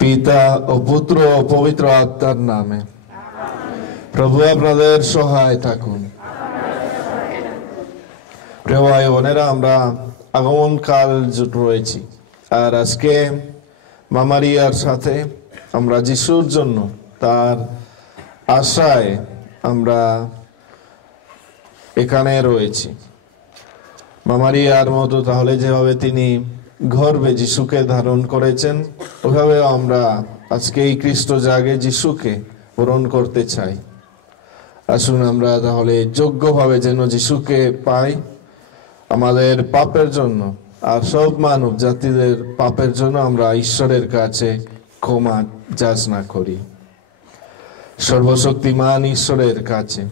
পিতা ও পুত্র ও পবিত্র আত্মার নামে। প্রভু আপনাদের সহায় থাকুন। প্রিয় ভাই বোনেরা, আমরা আগমন কাল রয়েছি, আর আজকে মামারিয়ার সাথে আমরা যিশুর জন্য তার আশায় আমরা এখানে রয়েছি। মামারিয়ার মতো তাহলে যেভাবে তিনি গর্ভে যিশুকে ধারণ করেছেন, ওভাবে আমরা আজকে এই খ্রিস্ট জাগে যিশুকে পূরণ করতে চাই। আসুন আমরা তাহলে যোগ্যভাবে যেন যিশুকে পাই, আমাদের পাপের জন্য আর সব মানব জাতিদের পাপের জন্য আমরা ঈশ্বরের কাছে ক্ষমা যাচনা করি। সর্বশক্তিমান ঈশ্বরের কাছে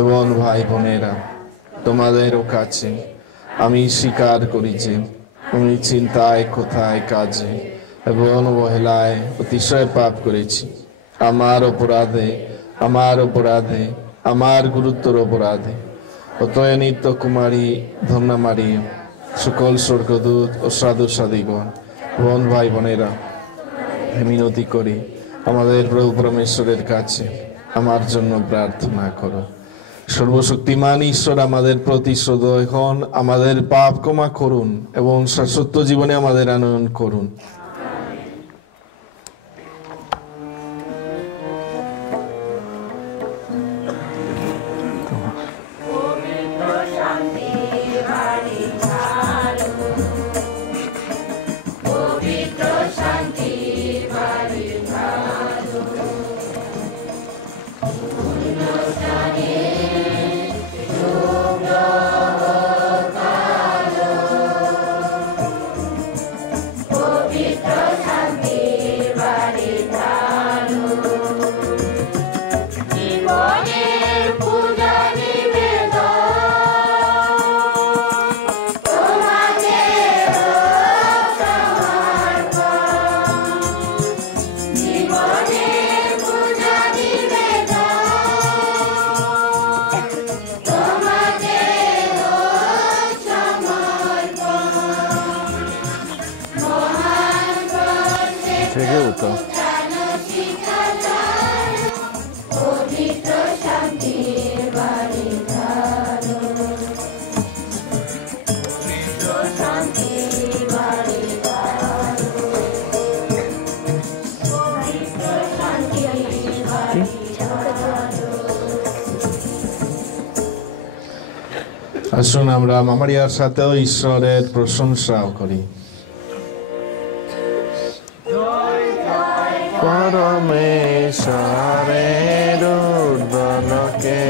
এবং ভাই বোনেরা, তোমাদেরও কাছে আমি স্বীকার করি যে আমি চিন্তায়, কথায়, কাজে এবং অবহেলায় অতিশয় পাপ করেছি। আমার অপরাধে, আমার গুরুত্বর অপরাধে। অতএব নিত্য কুমারী ধন্যা মারিয়া, সকল স্বর্গদূত ও সাধু সাধীগণ এবং ভাই বোনেরা, মিনতি করি আমাদের প্রভু পরমেশ্বরের কাছে আমার জন্য প্রার্থনা করো। সর্বশক্তিমান ঈশ্বর আমাদের প্রতি সদয় হন, আমাদের পাপ ক্ষমা করুন এবং শাশ্বত জীবনে আমাদের আনয়ন করুন। Pokój জেগে উঠো। আসুন আমরা মামারিয়ার সাথেও ঈশ্বরের প্রশংসাও করি। পরমেশ্বরের ঊর্ধ্বলোকে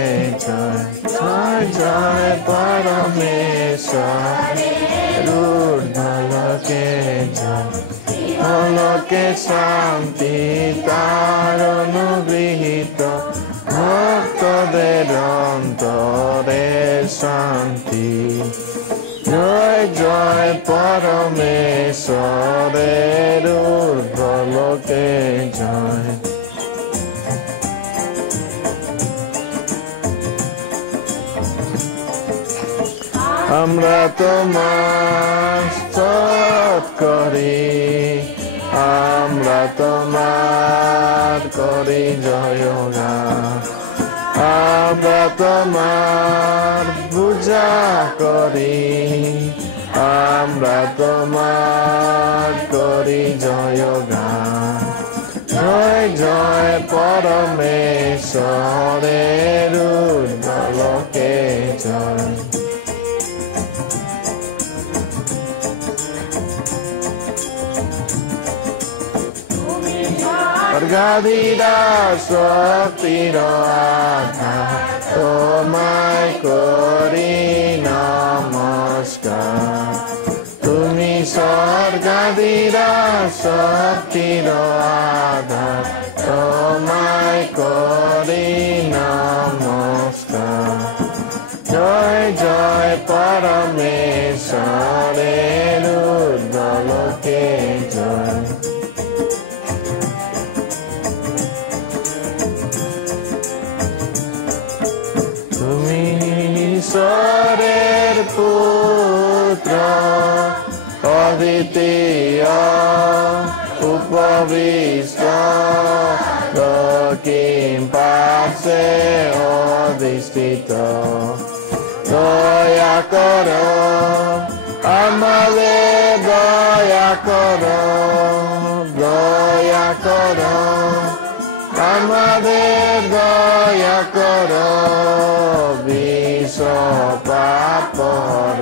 জয়, জয় জয় পরমেশ্বরের ঊর্ধ্বলোকে জয়, লোকে শান্তি তার অনুগৃহীত, ভক্তদের অন্তরে শান্তি। জয় জয় পরমেশ্বরের ঊর্ধ্বলোকে জয়। আমরা তোমার স্তব করি, আমরা তোমার করি জয়গান, আমরা তোমার পূজা করি, আমরা তোমার করি জয়গান। জয় জয় পরমেশ্বরের ঊর্ধ্বলোকে জয়। স্বর্গাধীরা শক্তির আধার, তোমায় করি নমস্কার। তুমি স্বর্গাধীরা শক্তির আধার, তোমায় করি নমস্কার। জয় জয় পরমেশ্বরের ঊর্ধ্বলোকে জয়। ঈশ্বরের পুত্র অদ্বিতীয় উপবিষ্ট, দক্ষিণ পার্শ্বে অধিষ্ঠিত। দয়া করো আমাদের, দয়া করো, দয়া করো আমাদের, দয়া করো পাপর।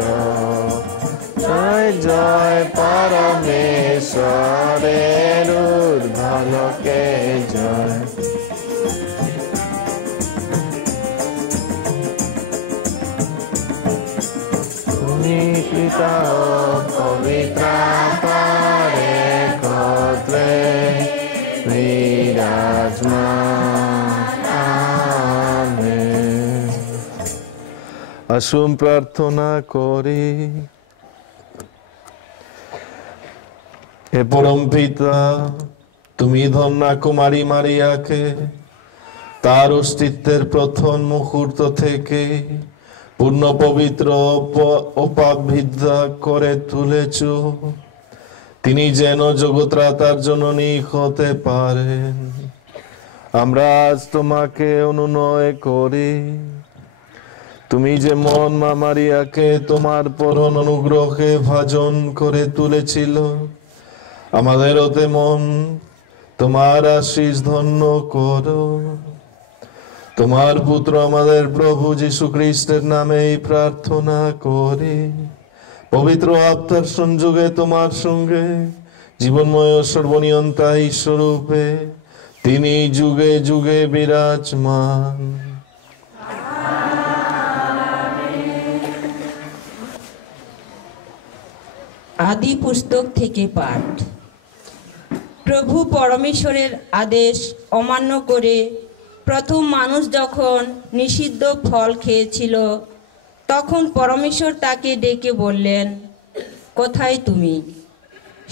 জয় জয় পরমেশ্বরের ঊর্ধ্বলোকে জয়। তুমি পিতা ও পবিত্র আত্মারে একত্রে বিরাজমান। আসুন প্রার্থনা করি। হে পরম পিতা, তুমি ধন্যা কুমারী মারিয়াকে তার অস্তিত্বের প্রথম মুহূর্ত থেকে পূর্ণ পবিত্র ও পাপবিদ্ধা করে তুলেছ। তিনি যেন জগৎরাতার জননী হতে পারেন। আমরা আজ তোমাকে অনুনয় করি। তুমি যে মন মারিয়াকে তোমার পরম অনুগ্রহে ভাজন করে তুলেছিল, আমাদের ওতে মন তোমার আশীষ ধন্য করো। তোমার পুত্র আমাদের প্রভু যীশু খ্রিস্টের নামে এই প্রার্থনা করি। পবিত্র আত্মার সংযোগে তোমার সঙ্গে জীবনময় সর্বনিয়ন্তা ঈশ্বরূপে তিনি যুগে যুগে বিরাজমান। আদি পুস্তক থেকে পাঠ। প্রভু পরমেশ্বরের আদেশ অমান্য করে প্রথম মানুষ যখন নিষিদ্ধ ফল খেয়েছিল, তখন পরমেশ্বর তাকে ডেকে বললেন, কোথায় তুমি?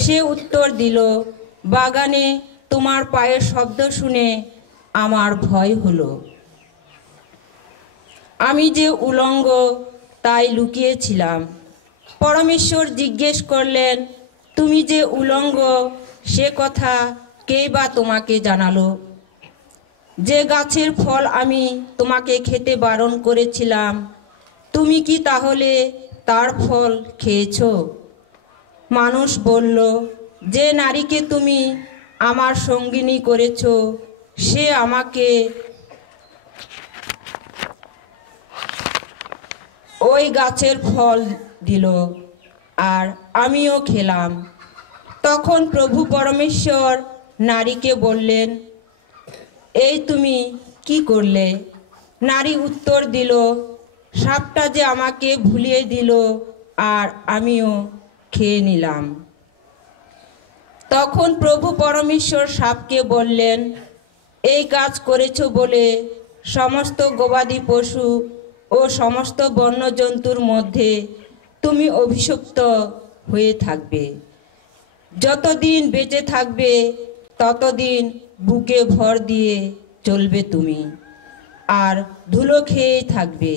সে উত্তর দিল, বাগানে তোমার পায়ের শব্দ শুনে আমার ভয় হলো। আমি যে উলঙ্গ তাই লুকিয়েছিলাম। পরমেশ্বর জিজ্ঞেস করলেন, তুমি যে উলঙ্গ সে কথা কে বা তোমাকে জানালো? যে গাছের ফল আমি তোমাকে খেতে বারণ করেছিলাম, তুমি কি তাহলে তার ফল খেয়েছো? মানুষ বলল, যে নারীকে তুমি আমার সঙ্গিনী করেছো, সে আমাকে ওই গাছের ফল দিল, আর আমিও খেলাম। তখন প্রভু পরমেশ্বর নারীকে বললেন, এই তুমি কি করলে? নারী উত্তর দিল, সাপটা যে আমাকে ভুলিয়ে দিল, আর আমিও খেয়ে নিলাম। তখন প্রভু পরমেশ্বর সাপকে বললেন, এই কাজ করেছো বলে সমস্ত গবাদি পশু ও সমস্ত বন্যজন্তুর মধ্যে তুমি অভিশপ্ত হয়ে থাকবে। যতদিন বেঁচে থাকবে ততদিন বুকে ভর দিয়ে চলবে তুমি, আর ধুলো খেয়েই থাকবে।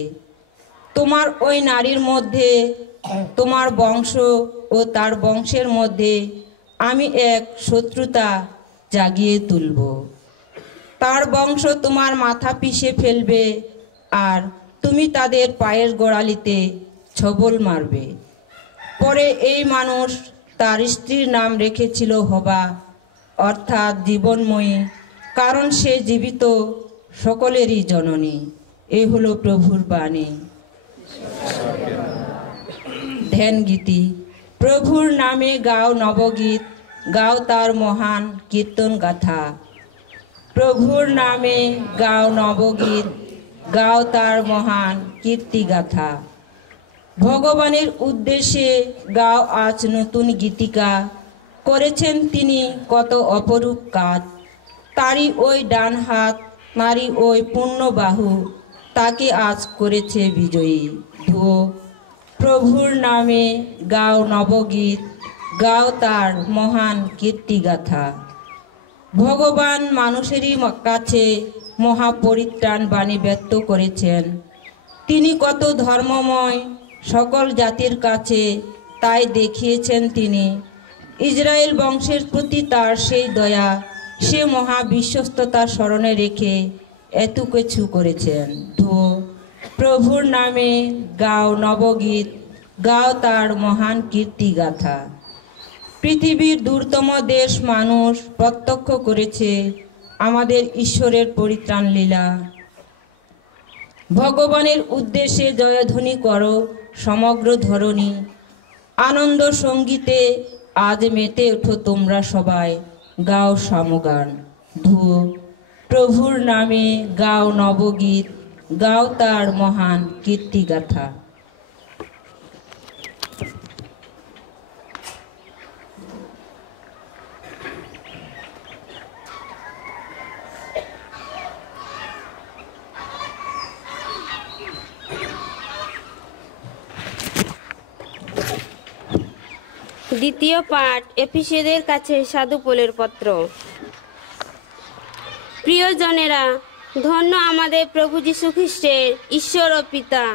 তোমার ওই নারীর মধ্যে, তোমার বংশ ও তার বংশের মধ্যে আমি এক শত্রুতা জাগিয়ে তুলব। তার বংশ তোমার মাথা পিষে ফেলবে, আর তুমি তাদের পায়ের গোড়ালিতে ছবল মারবে। পরে এই মানুষ তার স্ত্রীর নাম রেখেছিল হবা, অর্থাৎ জীবনময়ী, কারণ সে জীবিত সকলেরই জননী। এই হলো প্রভুর বাণী। ধ্যান গীতি। প্রভুর নামে গাও নবগীত, গাও তার মহান কীর্তন গাথা। প্রভুর নামে গাও নবগীত, গাও তার মহান কীর্তিগাথা। ভগবানের উদ্দেশ্যে গাও আজ নতুন গীতিকা, করেছেন তিনি কত অপরূপ কাজ। তারই ওই ডান হাত, তারই ওই পূর্ণ বাহু, তাকে আজ করেছে বিজয়ী। ধো প্রভুর নামে গাও নবগীত, গাও তার মহান কীর্তিগাথা। ভগবান মানুষেরই কাছে মহাপরিত্রাণ বাণী ব্যক্ত করেছেন। তিনি কত ধর্মময়, সকল জাতির কাছে তাই দেখিয়েছেন তিনি। ইসরায়েল বংশের প্রতি তার সেই দয়া, সে মহা বিশ্বস্ততা স্মরণে রেখে এত কিছু করেছেন। ধো প্রভুর নামে গাও নবগীত, গাও তার মহান কীর্তিগাথা। পৃথিবীর দূরতম দেশ মানুষ প্রত্যক্ষ করেছে আমাদের ঈশ্বরের পরিত্রাণ লীলা। ভগবানের উদ্দেশ্যে জয়ধ্বনি করো সমগ্র ধরণী। আনন্দ সঙ্গীতে আজ মেতে ওঠো তোমরা সবাই, গাও সমগান। ধো প্রভুর নামে গাও নবগীত, গাও তার মহান কীর্তিগাথা। দ্বিতীয় পাঠ, এফেসীয়দের কাছে সাধু পৌলের পত্র। প্রিয়জনেরা, ধন্য আমাদের প্রভু যীশু খ্রিস্টের ঈশ্বর ও পিতা,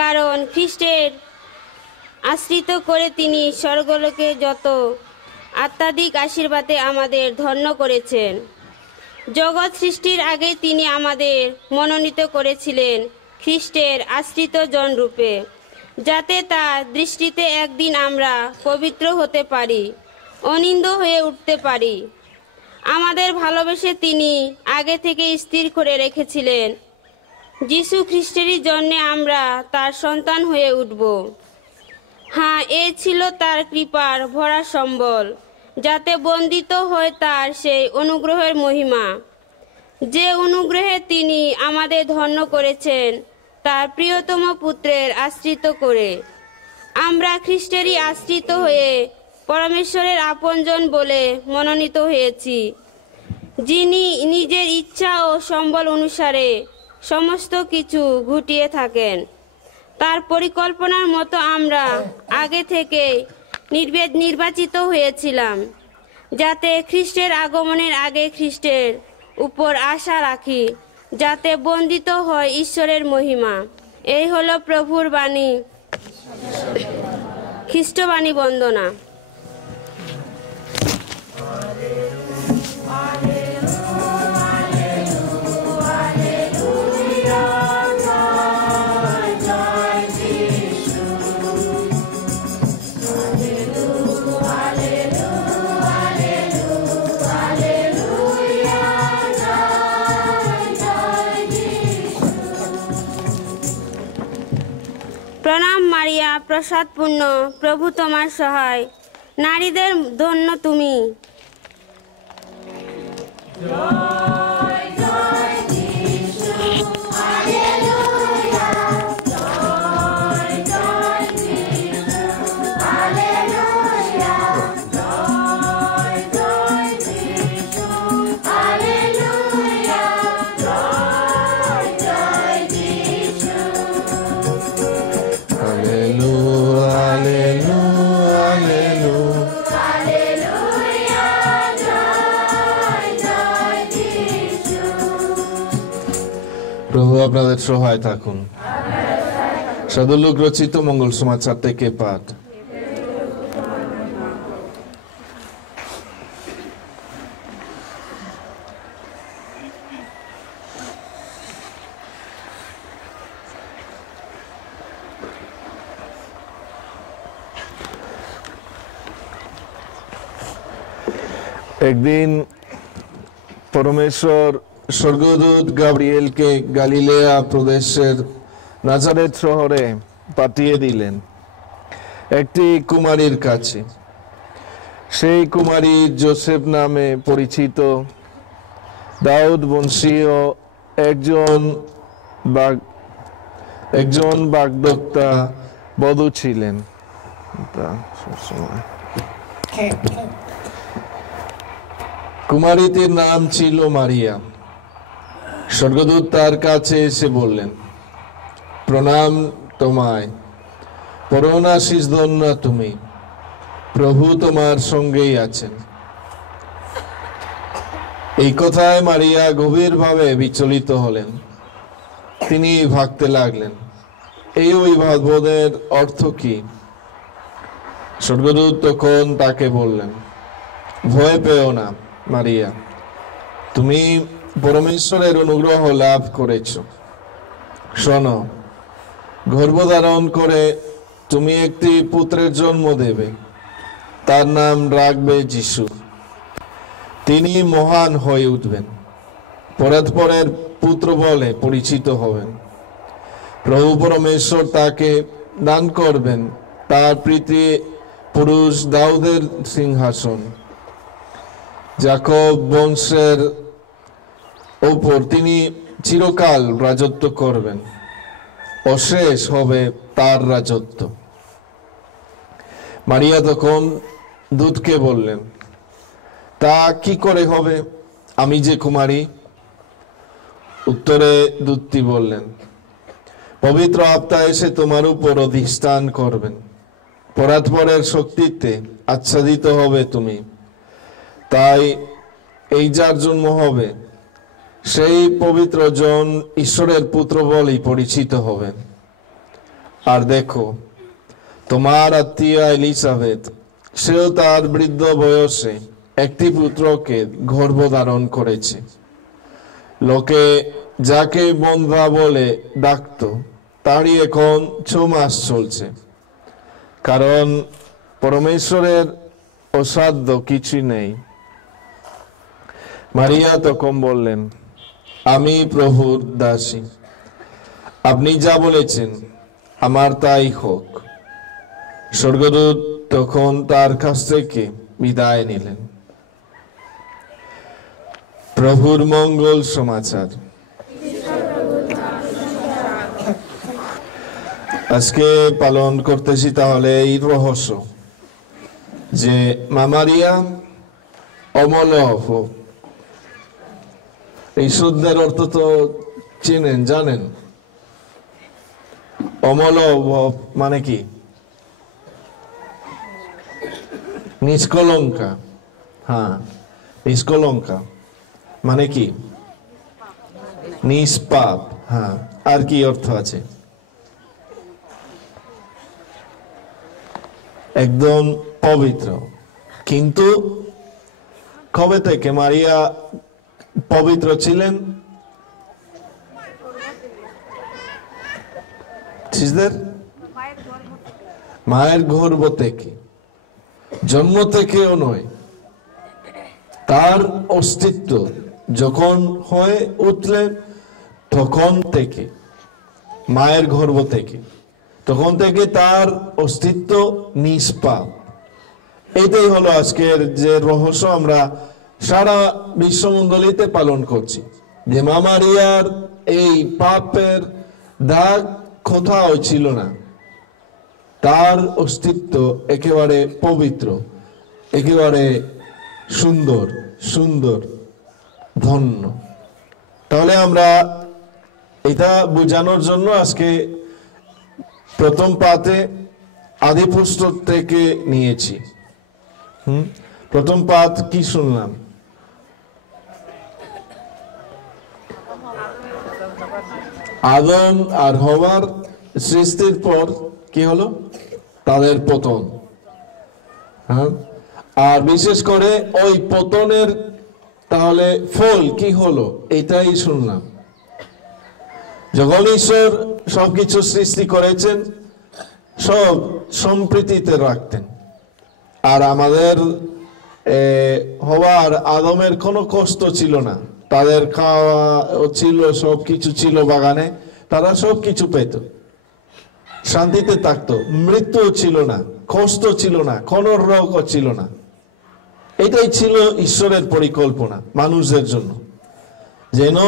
কারণ খ্রিস্টের আশ্রিত করে তিনি স্বর্গলোকে যত আত্মাধিক আশীর্বাদে আমাদের ধন্য করেছেন। জগৎ সৃষ্টির আগে তিনি আমাদের মনোনীত করেছিলেন খ্রিস্টের আশ্রিত জন রূপে, যাতে তার দৃষ্টিতে একদিন আমরা পবিত্র হতে পারি, অনিন্দ হয়ে উঠতে পারি। আমাদের ভালোবেসে তিনি আগে থেকে স্থির করে রেখেছিলেন যীশু খ্রিস্টেরই জন্যে আমরা তার সন্তান হয়ে উঠব। হ্যাঁ, এ ছিল তার কৃপার ভরা সম্বল, যাতে বন্দিত হয় তার সেই অনুগ্রহের মহিমা, যে অনুগ্রহে তিনি আমাদের ধন্য করেছেন তার প্রিয়তম পুত্রের আশ্রিত করে। আমরা খ্রিস্টেরই আশ্রিত হয়ে পরমেশ্বরের আপনজন বলে মনোনীত হয়েছি, যিনি নিজের ইচ্ছা ও সম্বল অনুসারে সমস্ত কিছু ঘটিয়ে থাকেন। তার পরিকল্পনার মতো আমরা আগে থেকে নির্বাচিত হয়েছিলাম, যাতে খ্রিস্টের আগমনের আগে খ্রিস্টের উপর আশা রাখি, যাতে বন্দিত হয় ঈশ্বরের মহিমা। এই হলো প্রভুর বাণী। খ্রিস্টবাণী বন্দনা। প্রণাম মারিয়া, প্রসাদপূর্ণ, প্রভু তোমার সহায়। নারীদের ধন্য তুমি। প্রভু আপনাদের সহায় থাকুন। সাধুলোক রচিত মঙ্গল সমাচার থেকে পাঠ। একদিন পরমেশ্বর স্বর্গদূত গাব্রিয়েলকে গালিলেয়া প্রদেশের নাজারেত শহরে পাঠিয়ে দিলেন একটি কুমারীর কাছে। সেই কুমারী যোসেফ নামে পরিচিত, দাউদ বংশীয় একজন বাগদত্তা বধূ ছিলেন। কুমারীটির নাম ছিল মারিয়া। স্বর্গদূত তার কাছে এসে বললেন, প্রণাম তোমায়, পরমাশিস ধন্যা তুমি, প্রভু তোমার সঙ্গেই আছেন। এই কথায় মারিয়া গভীরভাবে বিচলিত হলেন। তিনি ভাবতে লাগলেন, এই অভিবাদনের অর্থ কি? স্বর্গদূত তখন তাকে বললেন, ভয় পেও না মারিয়া, তুমি পরমেশ্বরের অনুগ্রহ লাভ করেছ। শোনো, গর্ভধারণ করে তুমি একটি পুত্রের জন্ম দেবে, তার নাম রাখবে যিশু। তিনি মহান হয়ে উঠবেন, পরাৎপরের পুত্র বলে পরিচিত হবেন। প্রভু পরমেশ্বর তাকে দান করবেন তার প্রীতি পুরুষ দাউদের সিংহাসন। যাকব বংশের ওপর তিনি চিরকাল রাজত্ব করবেন, অশেষ হবে তার রাজত্ব। মারিয়া তখন দূতকে বললেন, তা কি করে হবে, আমি যে কুমারী? উত্তরে দূতটি বললেন, পবিত্র আত্মা এসে তোমার উপর অধিষ্ঠান করবেন, পরাৎপরের শক্তিতে আচ্ছাদিত হবে তুমি। তাই এই যার জন্ম হবে সেই পবিত্র জন ঈশ্বরের পুত্র বলেই পরিচিত হবেন। আর দেখো, তোমার আত্মীয়া এলিজাবেথ, সেও তার বৃদ্ধ বয়সে একটি পুত্রকে গর্ভধারণ করেছে। লোকে যাকে বন্ধা বলে ডাকত, তারই এখন 6 মাস চলছে, কারণ পরমেশ্বরের অসাধ্য কিছু নেই। মারিয়া তখন বললেন, আমি প্রভুর দাসী, আপনি যা বলেছেন আমার তাই হোক। স্বর্গদূত তখন তার কাছ থেকে বিদায় নিলেন। প্রভুর মঙ্গল সমাচার। আজকে পালন করতেছি তাহলে এই রহস্য যে মা মারিয়া অমলভ। এই শব্দের অর্থ তো চেনেন, জানেন? অমলভ মানে কি? নিষ্কলঙ্কা। হ্যাঁ, নিষ্কলঙ্কা মানে কি? নিষ্পাপ। হ্যাঁ, আর কি অর্থ আছে? একদম পবিত্র। কিন্তু কবে থেকে মারিয়া পবিত্র ছিলেন? মায়ের গর্ভ থেকে, জন্ম থেকেও নয়। তার অস্তিত্ব যখন হয়ে উঠলেন তখন থেকে, মায়ের গর্ভ থেকে। তো তখন থেকে তার অস্তিত্ব নিষ্পাপ। এটাই হলো আজকের যে রহস্য আমরা সারা বিশ্বমণ্ডলীতে পালন করছি, যে মা মারিয়ার এই পাপের দাগ কোথাও ছিল না, তার অস্তিত্ব একেবারে পবিত্র, একেবারে সুন্দর সুন্দর, ধন্য। তাহলে আমরা এটা বোঝানোর জন্য আজকে প্রথম পাঠে আদি পুস্তক থেকে নিয়েছি। প্রথম পাঠ কি শুনলাম? আদম আর হওয়ার সৃষ্টির পর কি হলো? তাদের পতন। হ্যাঁ, আর বিশেষ করে ওই পতনের তাহলে ফল কি হলো এটাই শুনলাম। যখন ঈশ্বর সবকিছু সৃষ্টি করেছেন, সব সম্প্রীতিতে রাখতেন, আর আমাদের হওয়ার আদমের কোনো কষ্ট ছিল না। তাদের খাওয়া ছিল, সবকিছু ছিল বাগানে, তারা সবকিছু পেত, শান্তিতে থাকতো, মৃত্যু ছিল না, কষ্ট ছিল না, কোনো রোগও ছিল না। এটাই ছিল ঈশ্বরের পরিকল্পনা মানুষদের জন্য, যেন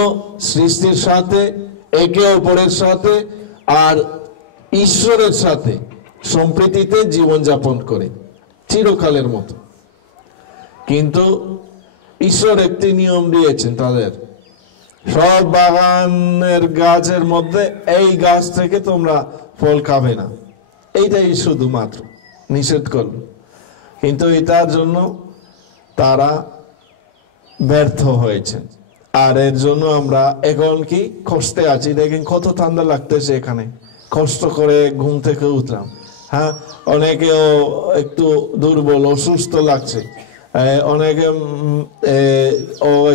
সৃষ্টির সাথে, একে অপরের সাথে আর ঈশ্বরের সাথে সম্প্রীতিতে জীবনযাপন করে চিরকালের মতো। কিন্তু ঈশ্বর একটি নিয়ম দিয়েছেন তাদের, সব বাগানের গাছের মধ্যে এই গাছ থেকে তোমরা ফল খাবে না, এইটাই শুধুমাত্র নিষেধ করল। কিন্তু এটার জন্য তারা ব্যর্থ হয়েছেন, আর এর জন্য আমরা এখন কি কষ্টে আছি। দেখেন কত ঠান্ডা লাগতেছে এখানে, কষ্ট করে ঘুম থেকে উঠলাম। হ্যাঁ, অনেকেও একটু দুর্বল, অসুস্থ লাগছে, অনেকে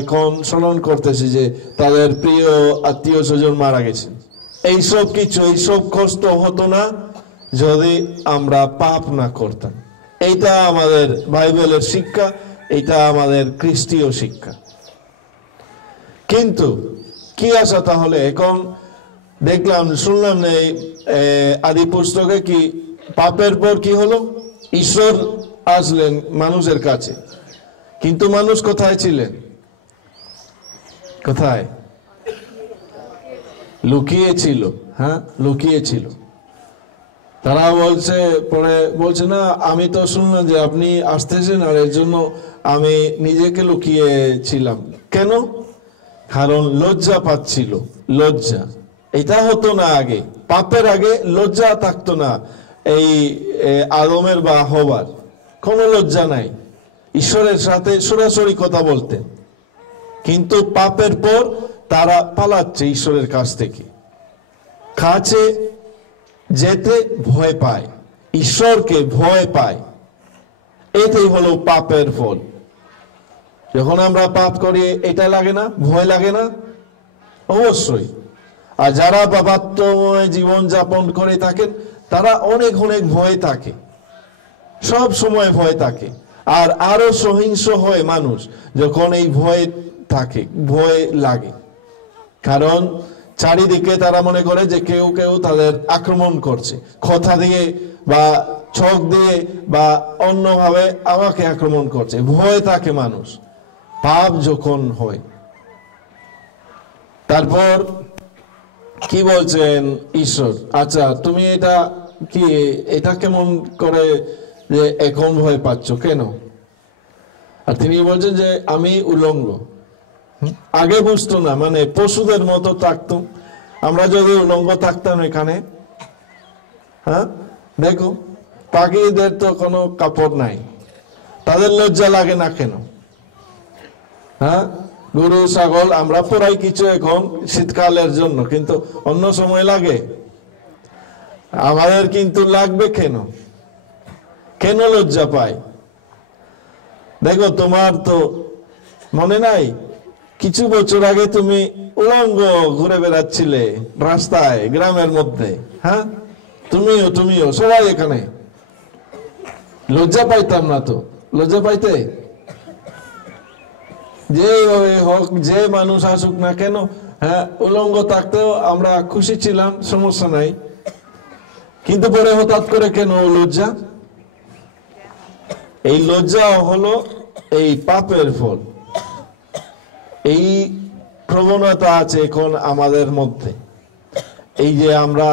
এখন স্মরণ করতেছে যে তাদের প্রিয় আত্মীয় স্বজন মারা গেছে। এইসব কিছু, এইসব কষ্ট হতো না যদি আমরা পাপ না করতাম। এইটা আমাদের বাইবেলের শিক্ষা, এটা আমাদের খ্রিস্টীয় শিক্ষা। কিন্তু কি আশা তাহলে? এখন দেখলাম, শুনলাম এই আদি পুস্তকে কি পাপের পর কি হলো? ঈশ্বর আসলেন মানুষের কাছে, কিন্তু মানুষ কোথায় ছিলেন? কোথায়? লুকিয়ে ছিল। হ্যাঁ, লুকিয়ে ছিল। তারা বলছে, পরে বলছে না, আমি তো শুনলাম যে আপনি আসতেছেন, আর এর জন্য আমি নিজেকে লুকিয়ে ছিলাম। কেন? কারণ লজ্জা পাচ্ছিল। লজ্জা, এটা হতো না আগে। পাপের আগে লজ্জা থাকতো না এই আদমের বা হবার, কোনো লজ্জা নাই, ঈশ্বরের সাথে সরাসরি কথা বলতেন। কিন্তু পাপের পর তারা পালাচ্ছে ঈশ্বরের কাছ থেকে, কাছে যেতে ভয় পায়, ঈশ্বরকে ভয় পায়। এটাই হলো পাপের ফল। যখন আমরা পাপ করি, এটা লাগে না? ভয় লাগে না? অবশ্যই। আর যারা পাপাত্মময় জীবন যাপন করে থাকেন, তারা অনেক অনেক ভয় থাকে, সব সময় ভয় থাকে। আর আরো সহিংস হয় মানুষ যখন এই ভয় থাকে, ভয় লাগে। কারণ চারিদিকে তারা মনে করে যে কেউ কেউ তাদের আক্রমণ করছে, কথা দিয়ে বা চোখ দিয়ে বা অন্যভাবে আমাকে আক্রমণ করছে। ভয় থাকে মানুষ পাপ যখন হয়। তারপর কি বলছেন ঈশ্বর? আচ্ছা, তুমি এটা কি, এটা কেমন করে যে এখন ভয় পাচ্ছ কেন? আর তিনি বলছেন যে আমি উলঙ্গ। আগে বুঝতো না, মানে পশুদের মতো থাকতাম। আমরা যদি উলঙ্গ থাকতাম এখানে, হ্যাঁ দেখো পাখিদের তো কোনো কাপড় নাই, তাদের লজ্জা লাগে না কেন? হ্যাঁ, গরু ছাগল আমরা পরাই কিছু এখন শীতকালের জন্য, কিন্তু অন্য সময় লাগে আমাদের, কিন্তু লাগবে কেন? কেন লজ্জা পায়? দেখো, তোমার তো মনে নাই কিছু বছর আগে তুমি উলঙ্গ ঘুরে বেড়াচ্ছিলে রাস্তায়, গ্রামের মধ্যে। হ্যাঁ, তুমিও সবাই এখানে। লজ্জা পাইতাম না তো? লজ্জা পাইতে? যে হোক, যে মানুষ আসুক না কেন, হ্যাঁ, উলঙ্গ থাকতেও আমরা খুশি ছিলাম, সমস্যা নাই। কিন্তু পরে হঠাৎ করে কেন লজ্জা? এই লজ্জা হলো এই পাপের ফল। এই প্রবণতা আছে এখন আমাদের মধ্যে, এই যে আমরা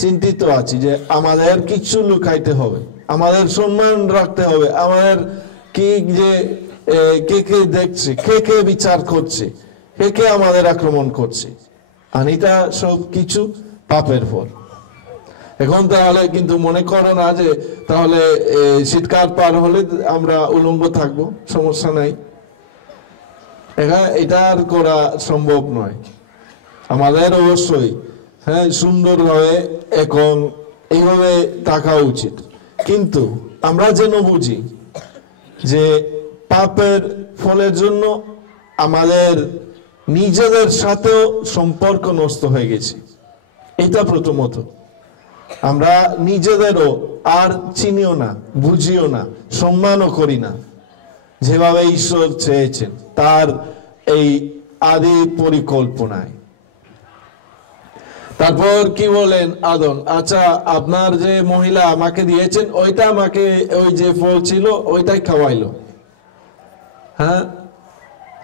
চিন্তিত আছি যে আমাদের কিছু লুকাইতে হবে, আমাদের সম্মান রাখতে হবে, আমাদের কি যে কে কে দেখছে, কে কে বিচার করছে, কে কে আমাদের আক্রমণ করছে, আর এটা সব কিছু পাপের ফল। এখন তাহলে কিন্তু মনে করো না যে তাহলে শীতকাল পার হলে আমরা উলঙ্গ থাকবো, সমস্যা নাই। এটা আর করা সম্ভব নয়। আমাদের অবশ্যই সুন্দরভাবে এখন এইভাবে থাকা উচিত। কিন্তু আমরা যেন বুঝি যে পাপের ফলের জন্য আমাদের নিজেদের সাথেও সম্পর্ক নষ্ট হয়ে গেছে। এটা প্রথমত, আমরা নিজেদেরও আর চিনিও না, বুঝিও না, সম্মানও করি না যেভাবে ঈশ্বর চেয়েছেন তার এই আদি পরিকল্পনায়। তারপর কি বলেন আদম, আচ্ছা আপনার যে মহিলা আমাকে দিয়েছেন ওইটা আমাকে, ওই যে ফল ছিল ওইটাই খাওয়াইলো। হ্যাঁ,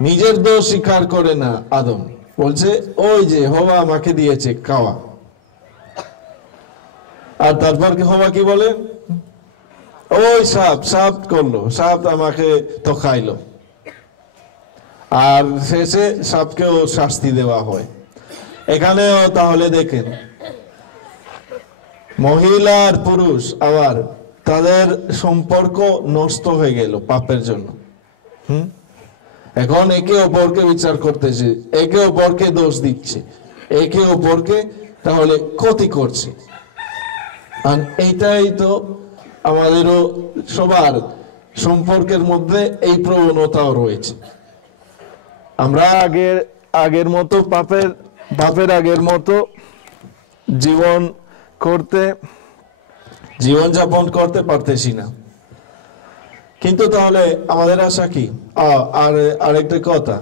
নিজের দোষ স্বীকার করে না আদম, বলছে ওই যে হওয়া আমাকে দিয়েছে খাওয়া। আর তারপর কি হওয়া কি বলে, ওই সাপ করলো, সাপ আমাকে তো খাইলো। আর শেষে সাপকেও শাস্তি দেওয়া হয়। এখানেও তাহলে দেখেন মহিলা আর পুরুষ আবার তাদের সম্পর্ক নষ্ট হয়ে গেল পাপের জন্য। এখন একে অপরকে বিচার করতেছে, একে অপরকে দোষ দিচ্ছে, একে অপরকে তাহলে ক্ষতি করছে। আর এইটাই তো আমাদেরও সবার সম্পর্কের মধ্যে এই প্রবণতাও রয়েছে। আমরা আগের মতো বাপের আগের মতো জীবনযাপন করতে পারতেছি না। কিন্তু তাহলে আমাদের আশা কি? আর আরেকটা কথা,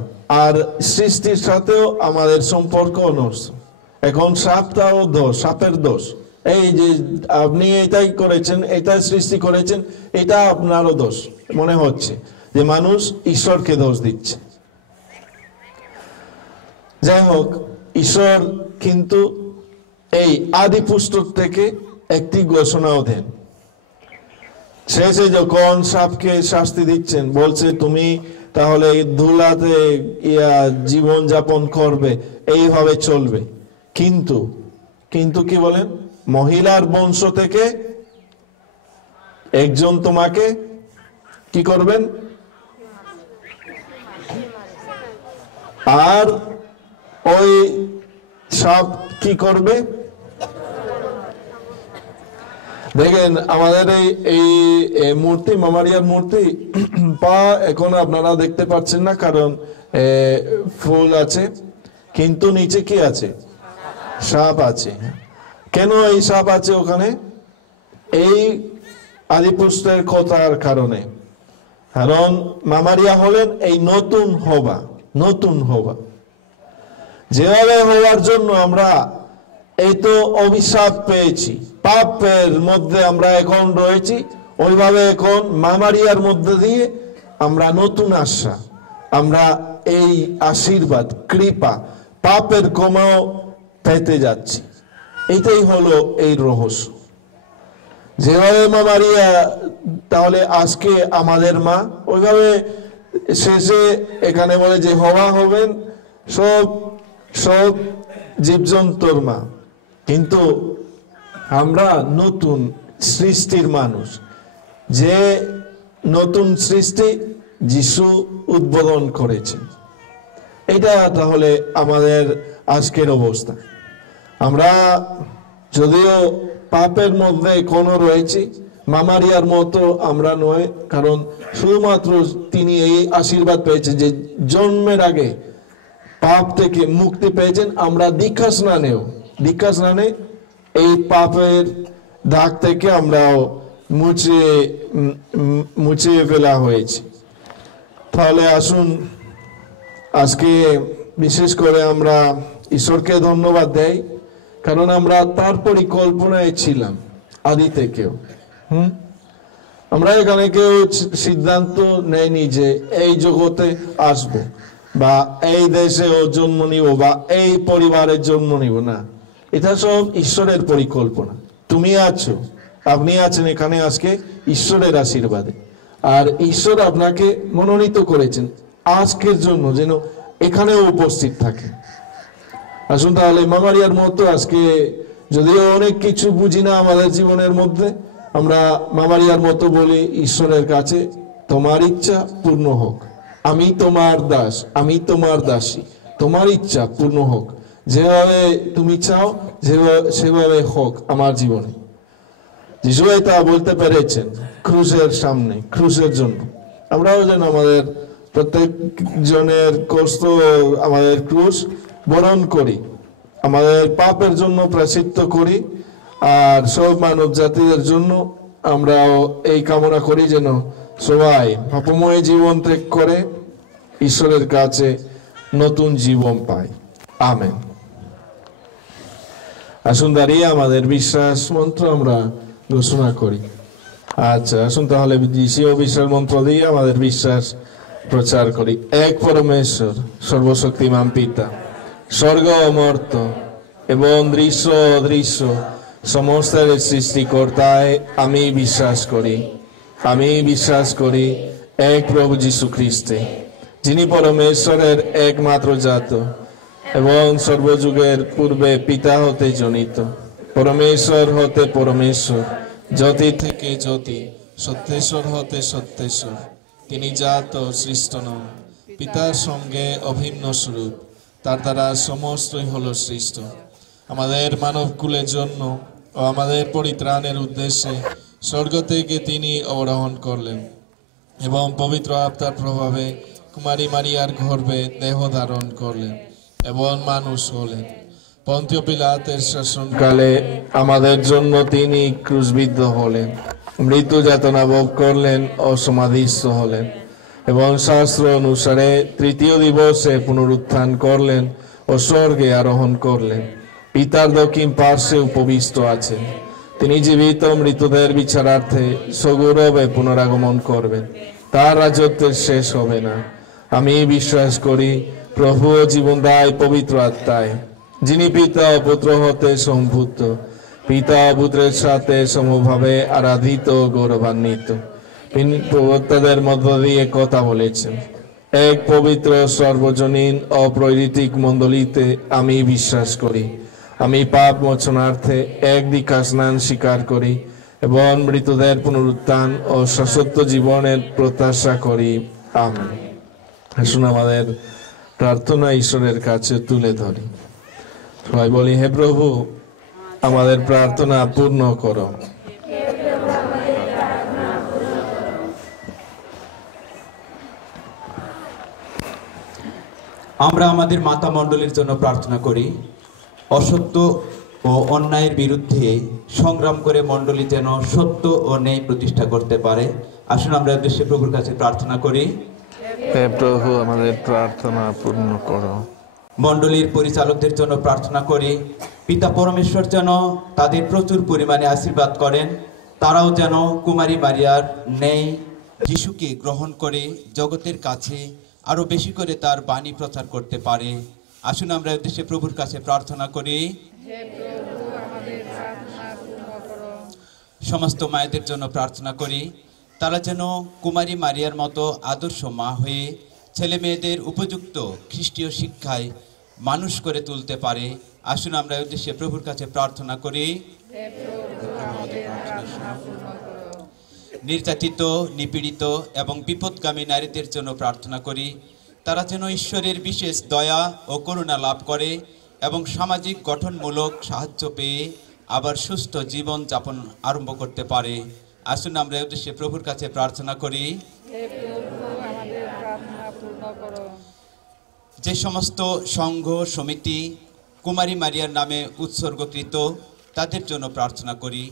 আর সৃষ্টির সাথেও আমাদের সম্পর্ক নষ্ট। এখন সাপটাও দোষ, সাপের দোষ। এই যে আপনি এটাই করেছেন, এটাই সৃষ্টি করেছেন, এটা আপনারও দোষ। মনে হচ্ছে যে মানুষ ঈশ্বরকে দোষ দিচ্ছে। যাই হোক, ঈশ্বর কিন্তু এই আদি পুস্তক থেকে একটি ঘোষণাও দেন। শেষে যখন সাপকে শাস্তি দিচ্ছেন, বলছে তুমি তাহলে ধুলাতে জীবন যাপন করবে, এইভাবে চলবে। কিন্তু কি বলেন, মহিলার বংশ থেকে একজন তোমাকে কি করবেন, আর ওই সাপ কি করবে? দেখেন আমাদের এই মূর্তি, মামারিয়ার মূর্তি, পা এখন আপনারা দেখতে পাচ্ছেন না কারণ ফুল আছে, কিন্তু নিচে কি আছে? সাপ আছে। কেন এই সাপ আছে ওখানে? এই আদিপুষ্টের কথার কারণে। কারণ মামারিয়া হলেন এই নতুন হবা। যেভাবে হওয়ার জন্য আমরা এই তো অভিশাপ পেয়েছি, পাপের মধ্যে আমরা এখন রয়েছি, ওইভাবে এখন মামারিয়ার মধ্যে দিয়ে আমরা নতুন আশা, আমরা এই আশীর্বাদ, কৃপা, পাপের ক্ষমাও পেতে যাচ্ছি। এটাই হলো এই রহস্য। যেভাবে মামারিয়া তাহলে আজকে আমাদের মা, ওইভাবে শেষে এখানে বলে যে হওয়া হবেন সব জীবজন্তুর মা। কিন্তু আমরা নতুন সৃষ্টির মানুষ, যে নতুন সৃষ্টি যিশু উদ্বোধন করেছেন। এটা তাহলে আমাদের আজকের অবস্থা। আমরা যদিও পাপের মধ্যে কোনো রয়েছি, মামারিয়ার মতো আমরা নয়, কারণ শুধুমাত্র তিনি এই আশীর্বাদ পেয়েছেন যে জন্মের আগে পাপ থেকে মুক্তি পেয়েছেন। আমরা দীক্ষা স্নানে এই পাপের দাগ থেকে আমরাও মুছিয়ে ফেলা হয়েছে। তাহলে আসুন আজকে বিশেষ করে আমরা ঈশ্বরকে ধন্যবাদ দেই, কারণ আমরা তার পরিকল্পনায় ছিলাম। আদি থেকেও। আমরা এখানে কেউ সিদ্ধান্ত নেয়নি যে এই জগতে আসবো বা এই দেশে জন্ম নিব বা এই পরিবারের জন্ম নিব না, এটা সব ঈশ্বরের পরিকল্পনা। তুমি আছো, আপনি আছেন এখানে আজকে ঈশ্বরের আশীর্বাদে, আর ঈশ্বর আপনাকে মনোনীত করেছেন আজকের জন্য যেন এখানেও উপস্থিত থাকে। আসুন তাহলে মা মারিয়ার মতো আজকে, যদিও অনেক কিছু বুঝি না আমাদের জীবনের মধ্যে, আমরা মা মারিয়ার মতো বলি ঈশ্বরের কাছে, তোমার ইচ্ছা পূর্ণ হোক, আমি তোমার দাস, আমি তোমার দাসী, তোমার ইচ্ছা পূর্ণ হোক, যেভাবে তুমি চাও সেভাবে হোক আমার জীবনে। যিশু তা বলতে পেরেছেন ক্রুশের সামনে, ক্রুশের জন্য। আমরাও যেন আমাদের প্রত্যেক জনের কষ্ট, আমাদের ক্রুশ বরণ করি, আমাদের পাপের জন্য প্রায়শ্চিত্ত করি, আর সব মানব জাতিদের জন্য আমরাও এই কামনা করি যেন সবাই পাপময় জীবন ত্যাগ করে ঈশ্বরের কাছে নতুন জীবন পায়। আমেন। আসুন দাঁড়িয়ে আমাদের বিশ্বাস মন্ত্র আমরা ঘোষণা করি। আচ্ছা, আসুন তাহলে দ্বিতীয় বিশ্বাস মন্ত্র দিয়ে আমাদের বিশ্বাস প্রচার করি। এক পরমেশ্বর সর্বশক্তিমান পিতা, স্বর্গ ও মর্ত এবং দৃশ্য অদৃশ্য সমস্তের সৃষ্টিকর্তায় আমি বিশ্বাস করি এক প্রভু যীশু খ্রিস্টে, যিনি পরমেশ্বরের একমাত্র জাত এবং সর্বযুগের পূর্বে পিতা হতে জনিত, পরমেশ্বর হতে পরমেশ্বর, জ্যোতি থেকে জ্যোতি, সত্যেশ্বর হতে সত্যেশ্বর। তিনি জাত সৃষ্ট নন, পিতার সঙ্গে অভিন্ন স্বরূপ, তার দ্বারা সমস্তই হলো সৃষ্ট। আমাদের মানব কুলের জন্য ও আমাদের পরিত্রাণের উদ্দেশ্যে স্বর্গ থেকে তিনি অবরোহণ করলেন এবং পবিত্র আত্মার প্রভাবে কুমারী মারিয়ার গর্ভে দেহ ধারণ করলেন এবং মানুষ হলেন। পন্তীয় পিলাতের শাসনকালে আমাদের জন্য তিনি ক্রুশবিদ্ধ হলেন, মৃত্যু যাতনা ভোগ করলেন ও সমাধিস্থ হলেন এবং শাস্ত্র অনুসারে তৃতীয় দিবসে পুনরুত্থান করলেন ও স্বর্গে আরোহণ করলেন। পিতার দক্ষিণ পার্শ্বে উপবিষ্ট আছেন। তিনি জীবিত মৃতদের বিচারার্থে সগৌরবে পুনরাগমন করবেন, তার রাজত্বের শেষ হবে না। আমি বিশ্বাস করি প্রভু ও জীবনদায় পবিত্র আত্মায়, যিনি পিতা ও পুত্র হতে সম্ভূত, পিতা ও পুত্রের সাথে সমভাবে আরাধিত ও গৌরবান্বিত। তিনি প্রবক্তাদের মধ্য দিয়ে কথা বলেছেন। এক পবিত্র সর্বজনীন অপ্রৈরিতিক মণ্ডলীতে আমি বিশ্বাস করি। আমি পাপ মোচনার্থে এক দীক্ষা স্নান স্বীকার করি এবং মৃতদের পুনরুত্থান ও শাশ্বত জীবনের প্রত্যাশা করি। আমেন। আসুন আমাদের প্রার্থনা ঈশ্বরের কাছে তুলে ধরি। সবাই বলি, হে প্রভু, আমাদের প্রার্থনা পূর্ণ করো। আমরা আমাদের মাতা মণ্ডলীর জন্য প্রার্থনা করি। অসত্য ও অন্যায়ের বিরুদ্ধে সংগ্রাম করে মণ্ডলী যেন সত্য ও ন্যায় প্রতিষ্ঠা করতে পারে। আসুন আমরা উদ্দেশ্যে প্রভুর কাছে প্রার্থনা করি। হে প্রভু, আমাদের প্রার্থনা পূর্ণ করো। মণ্ডলীর পরিচালকদের জন্য প্রার্থনা করি। পিতা পরমেশ্বর যেন তাদের প্রচুর পরিমাণে আশীর্বাদ করেন, তারাও যেন কুমারী মারিয়ার ন্যায় যিশুকে গ্রহণ করে জগতের কাছে আরো বেশি করে তার বাণী প্রচার করতে পারে। আসুন আমরা উদ্দেশ্যে প্রভুর কাছে প্রার্থনা করি। সমস্ত মায়েদের জন্য প্রার্থনা করি, তারা যেন কুমারী মারিয়ার মতো আদর্শ মা হয়ে ছেলে মেয়েদের উপযুক্ত খ্রিস্টীয় শিক্ষায় মানুষ করে তুলতে পারে। আসুন আমরা উদ্দেশ্যে প্রভুর কাছে প্রার্থনা করি। নির্যাতিত, নিপীড়িত এবং বিপদগামী নারীদের জন্য প্রার্থনা করি, তারা যেন ঈশ্বরের বিশেষ দয়া ও করুণা লাভ করে এবং সামাজিক গঠনমূলক সাহায্য পেয়ে আবার সুস্থ জীবন যাপন আরম্ভ করতে পারে। আসুন আমরা উদ্দেশ্যে প্রভুর কাছে প্রার্থনা করি। যে সমস্ত সংঘ সমিতি কুমারী মারিয়ার নামে উৎসর্গকৃত, তাদের জন্য প্রার্থনা করি,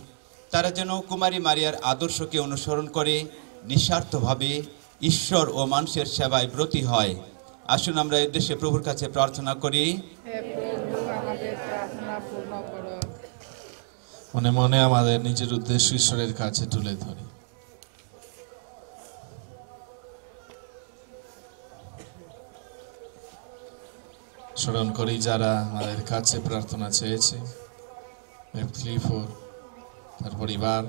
তারা যেন কুমারী মারিয়ার আদর্শকে অনুসরণ করে নিঃস্বার্থভাবে ঈশ্বর ও মানুষের সেবায় ব্রতী হয়। আসুন আমরা এই উদ্দেশ্যে প্রভুর কাছে প্রার্থনা করি। মনে মনে আমাদের নিজের উদ্দেশ্য ঈশ্বরের কাছে তুলে ধরি। স্মরণ করি যারা আমাদের কাছে প্রার্থনা চেয়েছে, তার পরিবার,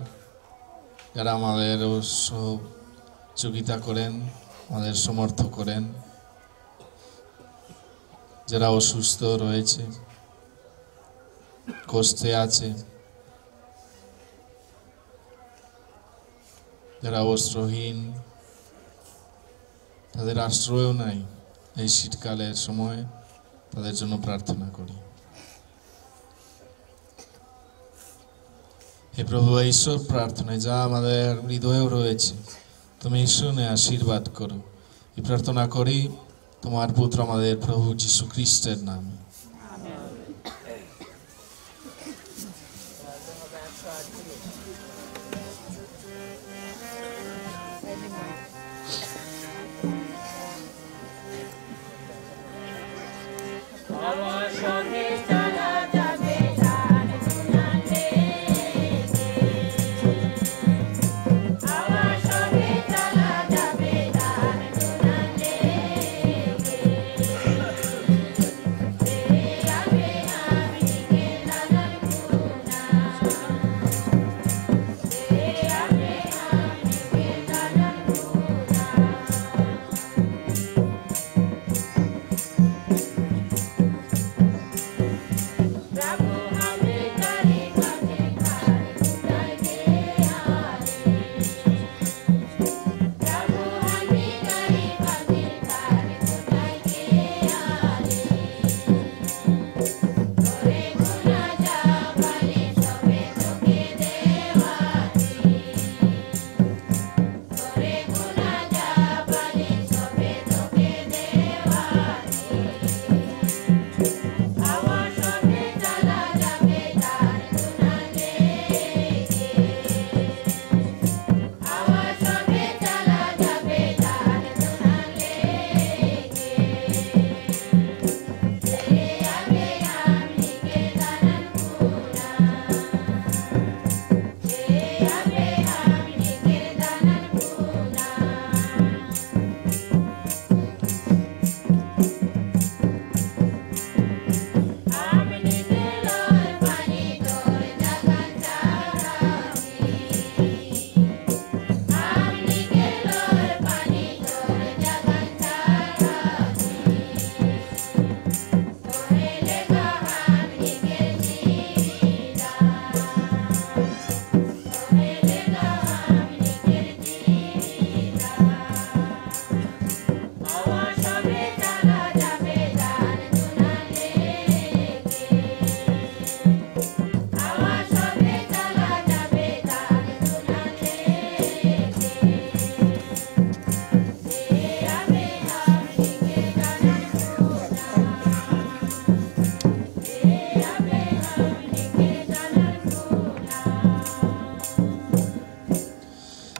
যারা আমাদের সহযোগিতা করেন, আমাদের সমর্থন করেন, যারা অসুস্থ রয়েছে, কষ্টে আছে, যারা অস্ত্রহীন, তাদের আশ্রয়ও নাই এই শীতকালের সময়, তাদের জন্য প্রার্থনা করি। হে প্রভু, ঈশ্বর প্রার্থনায় যা আমাদের হৃদয়েও রয়েছে তুমি শুনে আশীর্বাদ করো। এই প্রার্থনা করি তোমার পুত্র আমাদের প্রভু যীশু খ্রিস্টের নামে।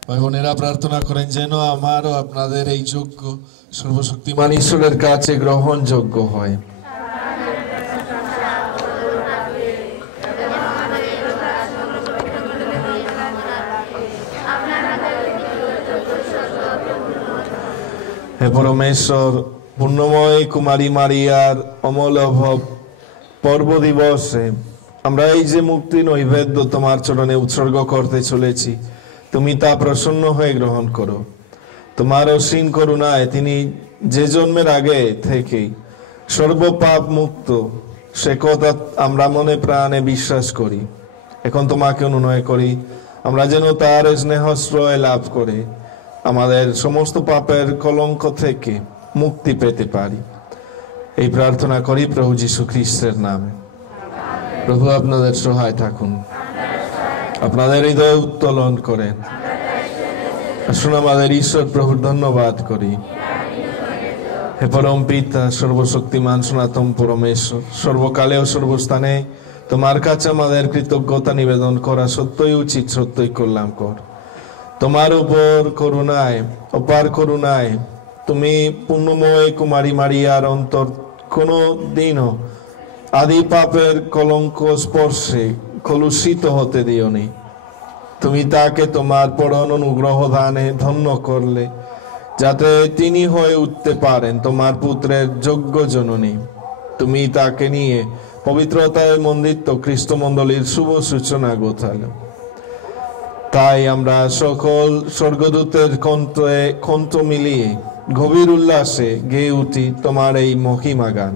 ভাই বোনেরা, প্রার্থনা করেন যেন আমারও আপনাদের এই যোগ্য সর্বশক্তিমান ঈশ্বরের কাছে গ্রহণযোগ্য হয়। হে পরমেশ্বর, পূর্ণময় কুমারী মারিয়ার অমলভব পর্ব দিবসে আমরা এই যে মুক্তি নৈবেদ্য তোমার চরণে উৎসর্গ করতে চলেছি, তুমি তা প্রসন্ন হয়ে গ্রহণ করো। তোমার অসীম করুণায় তিনি যে জন্মের আগে থেকেই সর্বপাপ মুক্ত, সে কথা আমরা মনে প্রাণে বিশ্বাস করি। এখন তোমাকে অনুনয় করি আমরা যেন তার স্নেহাশ্রয় লাভ করে আমাদের সমস্ত পাপের কলঙ্ক থেকে মুক্তি পেতে পারি। এই প্রার্থনা করি প্রভু যীশু খ্রিস্টের নামে। প্রভু আপনাদের সহায় থাকুন, আপনাদের হৃদয় উত্তোলন করেন। আসুন আমাদের ঈশ্বর প্রভুর ধন্যবাদ করি। হে পরম পিতা, সর্বশক্তিমান সনাতন পরমেশ্বর, সর্বকালে ও সর্বস্থানে তোমার কাছে আমাদের কৃতজ্ঞতা নিবেদন করা সত্যই উচিত, সত্যই কল্যাণ কর। তোমার উপর করুণায়, অপার করুণায় তুমি পূর্ণময় কুমারী মারিয়ার অন্তর কোনো দিনও আদি পাপের কলঙ্ক স্পর্শে কলুষিত হতে দিওনি। তুমি তাকে তোমার পরম অনুগ্রহ দানে ধন্য করলে, যাতে তিনি হয়ে উঠতে পারেন তোমার পুত্রের যোগ্য জননী। তুমি তাকে নিয়ে পবিত্রতায় মণ্ডিত খ্রিস্টমণ্ডলীর শুভ সূচনা ঘটালে। তাই আমরা সকল স্বর্গদূতের কণ্ঠ মিলিয়ে গভীর উল্লাসে গেয়ে উঠি তোমার এই মহিমা গান।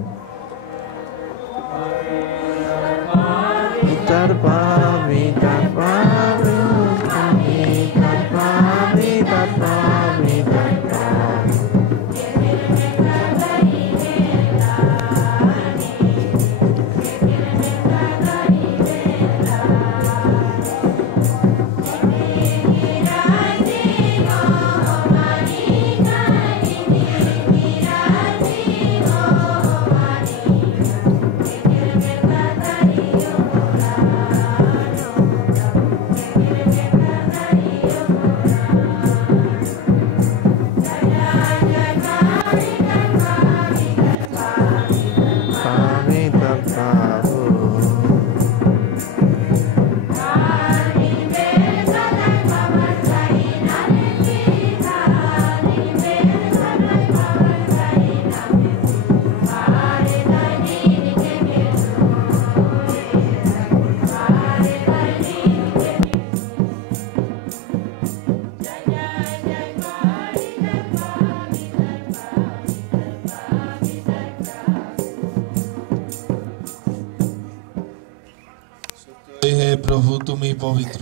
হে প্রভু, তুমি পবিত্র।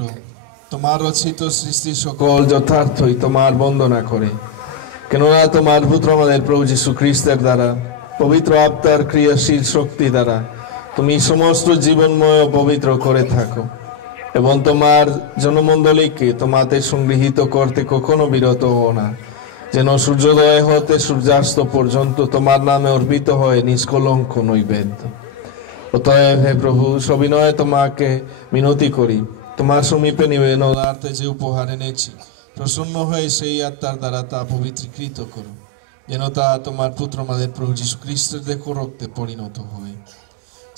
তোমার রচিত সৃষ্টি সকল যথার্থই তোমার বন্দনা করে, কেননা তোমার পুত্র আমাদের প্রভু যীশু খ্রিস্টের দ্বারা পবিত্র আত্মার ক্রিয়াশীল শক্তি দ্বারা তুমি সমস্ত জীবনময় পবিত্র করে থাকো, এবং তোমার জনমণ্ডলীকে তোমাতে সংগৃহীত করতে কখনো বিরত হও না, যেন সূর্যোদয় হতে সূর্যাস্ত পর্যন্ত তোমার নামে অর্পিত হয় নিষ্কলঙ্ক নৈবেদ্য। অতএব হে প্রভু, সবিনয়ে তোমাকে মিনতি করি, তোমার সমীপে নিবেদনার্থে যে উপহার এনেছি, প্রসন্ন হয়ে সেই আত্মার দ্বারা তা পবিত্রীকৃত করো, যেন তা তোমার পুত্র আমাদের প্রভু যীশু খ্রিস্টের দেহ রক্তে পরিণত হয়,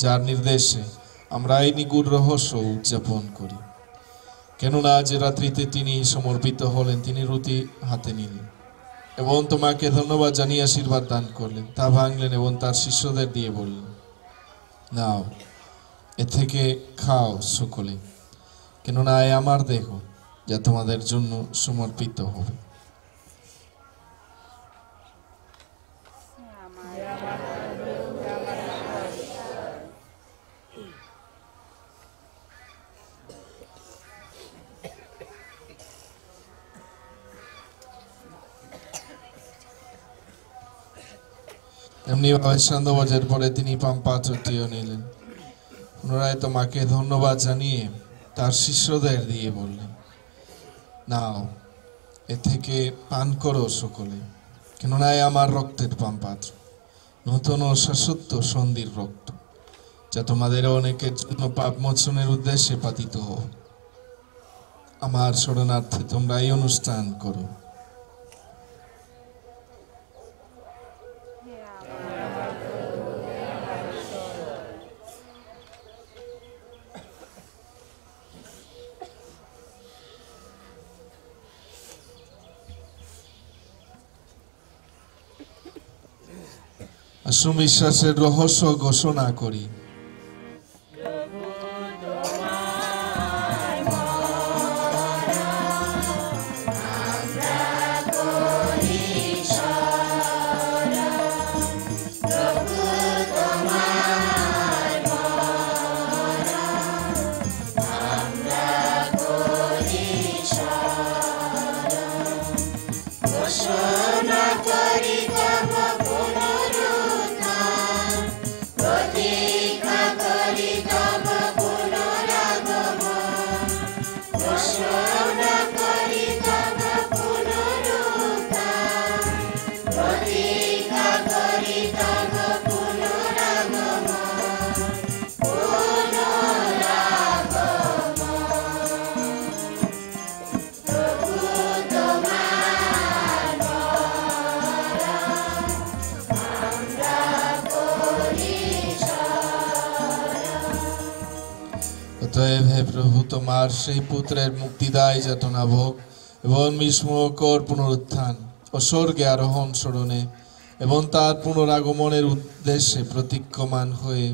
যার নির্দেশে আমরা এই নিগুড় রহস্য উদযাপন করি। কেননা যে রাত্রিতে তিনি সমর্পিত হলেন, তিনি রুটি হাতে নিলেন এবং তোমাকে ধন্যবাদ জানিয়ে আশীর্বাদ দান করলেন, তা ভাঙলেন এবং তার শিষ্যদের দিয়ে বললেন, নাও, এ থেকে খাও সকলে, কেননা এ আমার দেহ, যা তোমাদের জন্য সমর্পিত হবে। এমনি ভাবে সন্ধ্যা বাজার পরে তিনি পাত্রটিও নিলেন, পুনরায় তোমাকে ধন্যবাদ জানিয়ে তার শিষ্যদের দিয়ে বললেন, নাও, এ থেকে পান করো সকলে, কেননা আমার রক্তের পানপাত্র, নূতন ও শাশ্বত সন্ধির রক্ত, যা তোমাদের অনেকের জন্য পাপ মোচনের উদ্দেশ্যে পাতিত হও। আমার শরণার্থে তোমরা এই অনুষ্ঠান করো। আসুন বিশ্বাসের রহস্য ঘোষণা করি। ঘোষণা করি তব পুনরুত্থান, প্রতি প্রভু তোমার সেই পুত্রের মুক্তিদায় যাতনা ভোগ এবং বিস্ময়কর পুনরুত্থান ও স্বর্গে আরোহণ স্মরণে এবং তার পুনরাগমনের উদ্দেশ্যে প্রতীক্ষমান হয়ে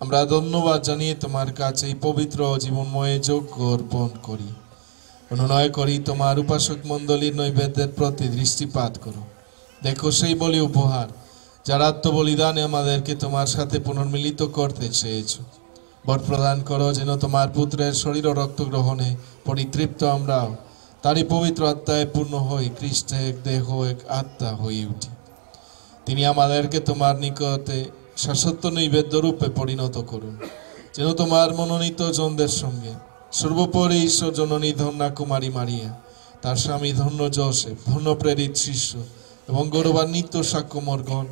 আমরা ধন্যবাদ জানিয়ে তোমার কাছে এই পবিত্র জীবনময় যজ্ঞ অর্পণ করি। অনুনয় করি তোমার উপাসক মণ্ডলীর নৈবেদ্যের প্রতি দৃষ্টিপাত করো। দেখো সেই বলি উপহার যার আত্মবলিদানে আমাদেরকে তোমার সাথে পুনর্মিলিত করতে চেয়েছো। বর প্রদান করো যেন তোমার পুত্রের শরীর ও রক্ত গ্রহণে পরিতৃপ্ত আমরাও তারই পবিত্র আত্মায় পূর্ণ হই, খ্রিস্ট এক দেহ এক আত্মা হয়ে উঠি। তিনি আমাদেরকে তোমার নিকটে শাশ্বত নৈবেদ্য রূপে পরিণত করুন, যেন তোমার মনোনীত জনদের সঙ্গে সর্বোপরি ঈশ্বর জননী ধন্যা কুমারী মারিয়া, তার স্বামী ধন্য যোসেফ, ধন্য প্রেরিত শিষ্য এবং গৌরবান্বিত সাক্ষ্যমর্গণ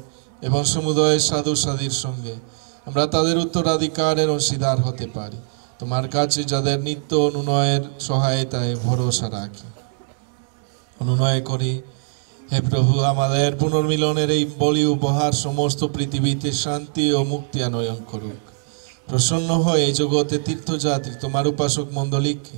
এবং সমুদয়ের সাধু সাধীর সঙ্গে আমরা তাদের উত্তরাধিকারের অংশীদার হতে পারি। তোমার কাছে যাদের নিত্য অনুনয়ের সহায়তায় ভরসা রাখি। অনুনয় করি হে প্রভু, আমাদের পুনর্মিলনের এই বলি উপহার সমস্ত পৃথিবীতে শান্তি ও মুক্তি আনয়ন করুক। প্রসন্ন হয়ে এই জগতে তীর্থযাত্রী তোমার উপাসক মণ্ডলীকে,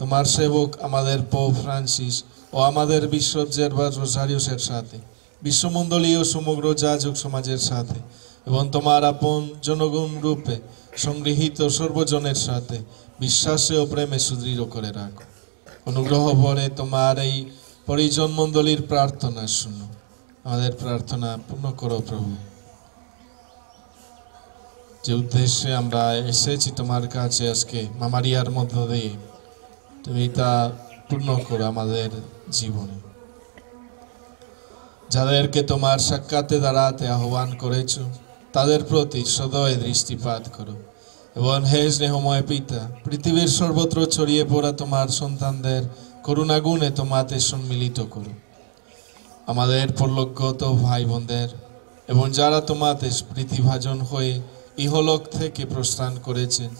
তোমার সেবক আমাদের পোপ ফ্রান্সিস ও আমাদের বিশ্বজের বা রোজারিওসের সাথে, বিশ্বমণ্ডলী ও সমগ্র যাজক সমাজের সাথে এবং তোমার আপন জনগণ রূপে সংগৃহীত সর্বজনের সাথে বিশ্বাসে ও প্রেমে সুদৃঢ় করে রাখো। অনুগ্রহ করে তোমার এই পরিজন মণ্ডলীর প্রার্থনা শুনো। আমাদের প্রার্থনা পূর্ণ করো প্রভু। যে উদ্দেশ্যে আমরা এসেছি তোমার কাছে আজকে মামারিয়ার মধ্য দিয়ে, তুমি তা পূর্ণ করো আমাদের জীবনে। যাদেরকে তোমার সাক্ষাতে দাঁড়াতে আহ্বান করেছো তাদের প্রতি সদয় দৃষ্টিপাত করো এবং হে স্নেহময় পিতা, পৃথিবীর সর্বত্র ছড়িয়ে পড়া তোমার সন্তানদের করুণাগুণে তোমাতে সম্মিলিত করো। আমাদের পরলোকগত ভাই বোনদের এবং যারা তোমাতে প্রীতিভাজন হয়ে ইহলোক থেকে প্রস্থান করেছেন,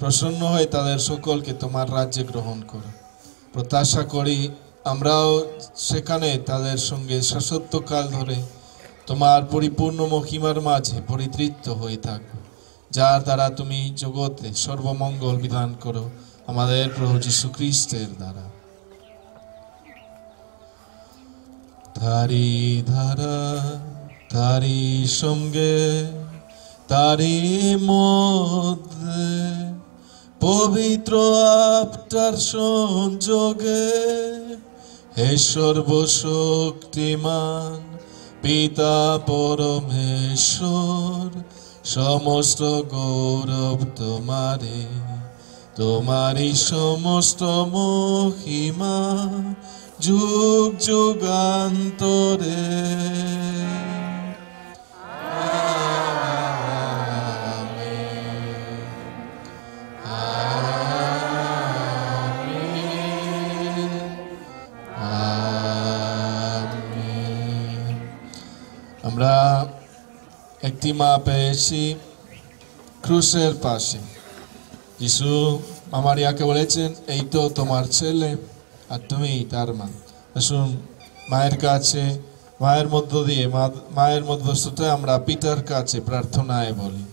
প্রসন্ন হয়ে তাদের সকলকে তোমার রাজ্যে গ্রহণ করো। প্রত্যাশা করি আমরাও সেখানে তাদের সঙ্গে শাশ্বতকাল ধরে তোমার পরিপূর্ণ মহিমার মাঝে পরিতৃপ্ত হয়ে থাকো, যার দ্বারা তুমি জগতে সর্বমঙ্গল বিধান করো আমাদের প্রভু যীশু খ্রিস্টের দ্বারা। তারি ধারা, তারি সঙ্গে, তারি মধ্যে পবিত্র আত্মার সংযোগে হে সর্বশক্তিমান পিতা পরমেশ্বর, সমস্ত গৌরব তোমারে, তোমারই সমস্ত মহিমা যুগ যুগান্তরে। আমরা একটি মা পেয়েছি ক্রুশের পাশে। যিশু মামারিয়াকে বলেছেন, এই তো তোমার ছেলে আর তুমি তার মা। আসুন মায়ের কাছে, মায়ের মধ্য দিয়ে, মায়ের মধ্যস্থতে আমরা পিতার কাছে প্রার্থনায় বলি।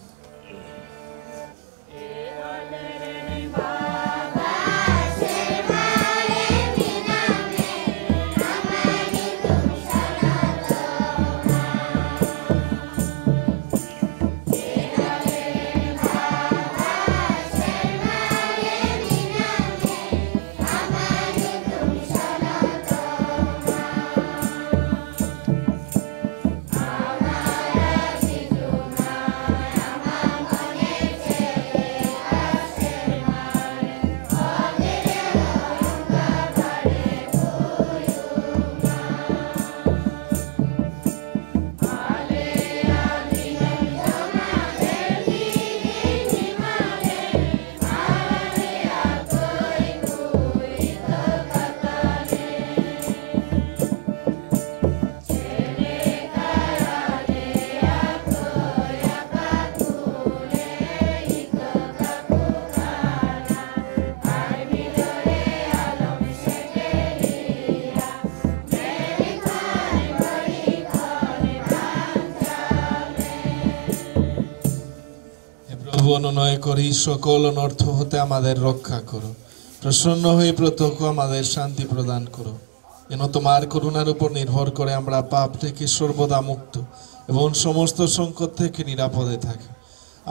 অনুনয় করি, সকল অনর্থ হতে আমাদের রক্ষা করো। প্রসন্ন হয়ে প্রত্যক্ষ আমাদের শান্তি প্রদান করো, যেন তোমার করুণার উপর নির্ভর করে আমরা পাপ থেকে সর্বদা মুক্ত এবং সমস্ত সংকট থেকে নিরাপদে থাকি।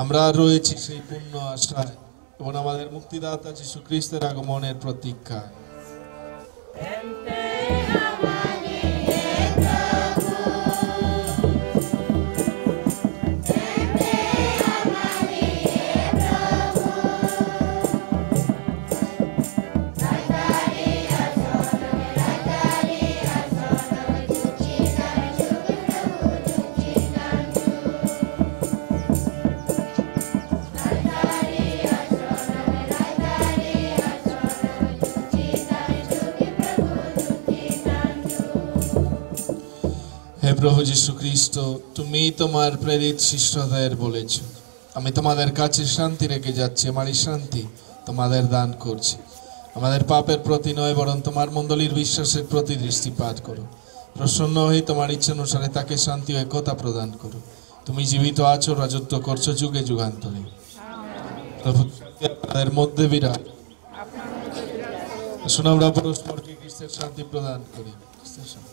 আমরা রয়েছি সেই পূর্ণ আশায় এবং আমাদের মুক্তিদাতা যীশু খ্রিস্টের আগমনের প্রতীক্ষায়। হে প্রভু যীশু খ্রিস্ট, তুমি তোমার প্রেরিত শিষ্যদের বলেছ, আমি তোমাদের কাছে শান্তি রেখে যাচ্ছি, আমার এই শান্তি তোমাদের দান করছি। আমাদের পাপের প্রতি নয়, বরং তোমার মণ্ডলীর বিশ্বাসের প্রতি দৃষ্টিপাত করো। প্রসন্ন হয়ে তোমার ইচ্ছা অনুসারে তাকে শান্তি ও একতা প্রদান করো। তুমি জীবিত আছো, রাজত্ব করছো যুগে যুগান্তরে। প্রভু আমাদের মধ্যে বিরাট। আসুন আমরা পরস্পরকে খ্রিস্টের শান্তি প্রদান করি। খ্রিস্টের শান্তি।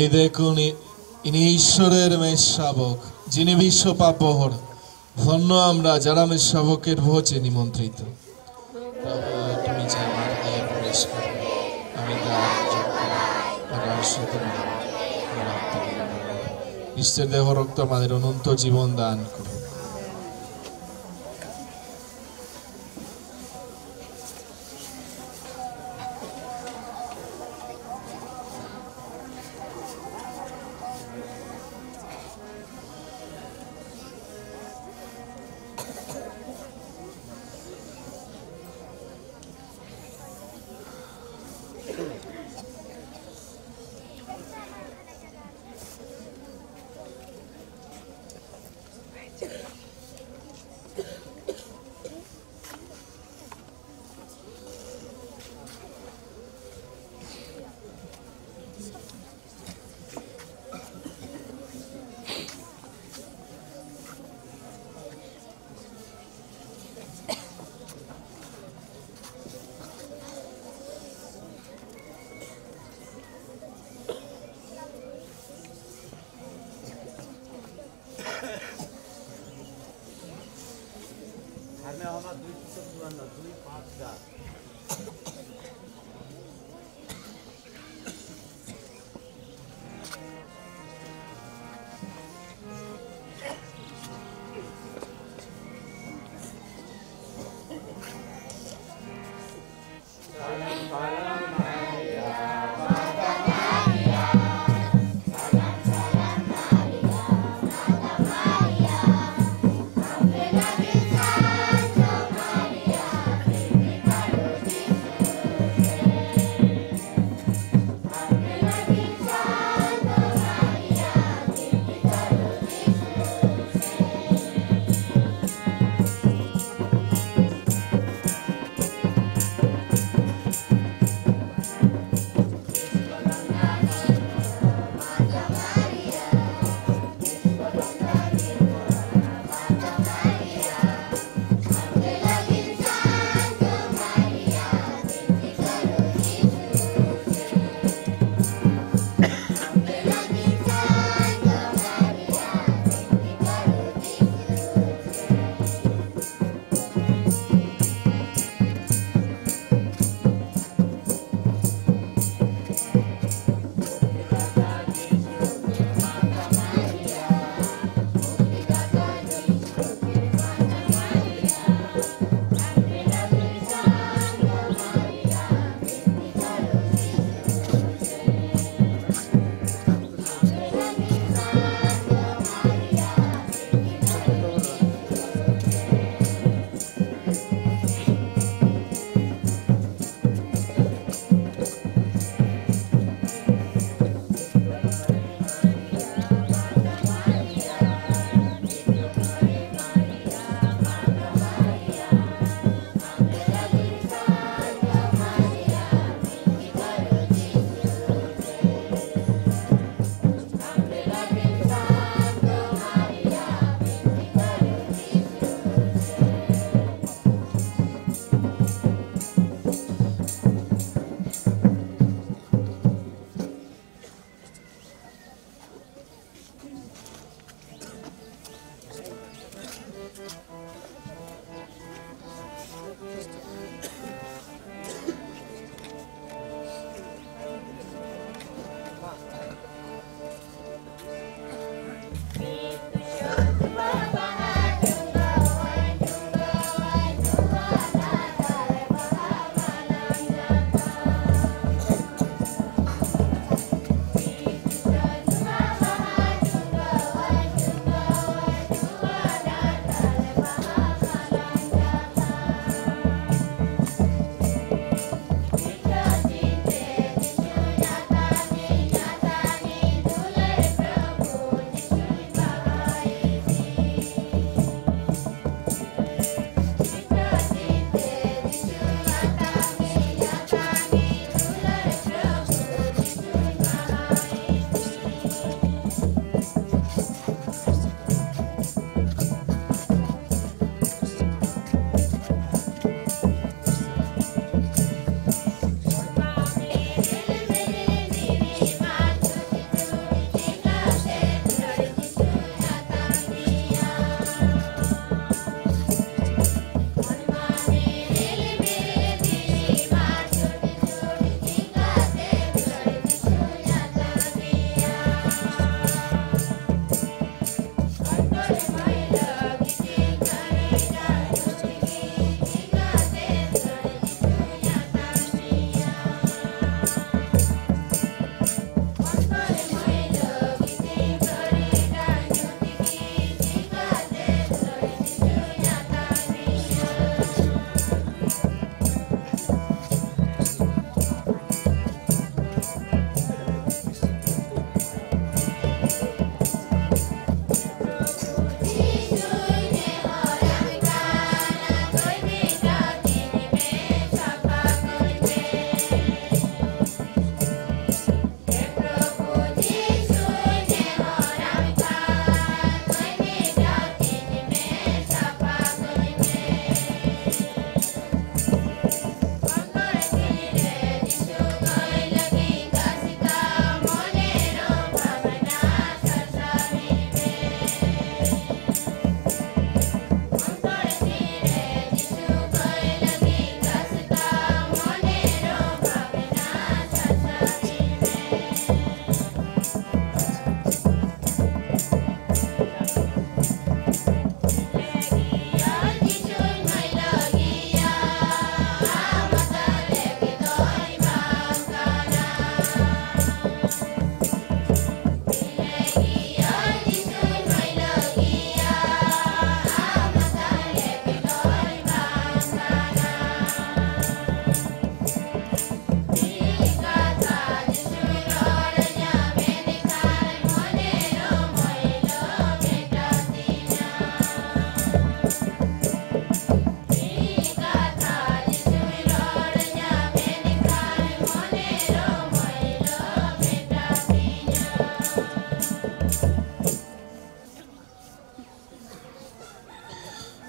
এই দেখুন, ইনি ঈশ্বরের মেষ শাবক, যিনি বিশ্ব পাপহর। ধন্য আমরা যারা মেষ শাবকের ভোজে নিমন্ত্রিত। তুমি যে আমার গায়ে প্রবেশ করো, আমি খ্রিস্টের দেহ রক্ত আমাদের অনন্ত জীবন দান করো।